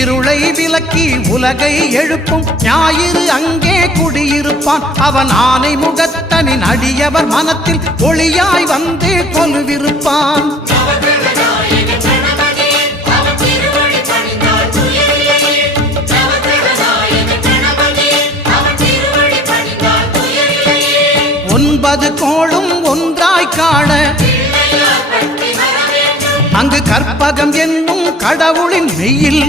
இருளை விலக்கி உலகை எழுப்பும் ஞாயிறு அங்கே குடியிருப்பான். அவன் ஆனை முகத்தனின் அடியவர் மனத்தில் ஒளியாய் வந்து கொலுவிருப்பான். ஒன்பது கோளும் ஒன்றாய் காண அங்கு கற்பகம் என்னும் கடவுளின் மெய்யில்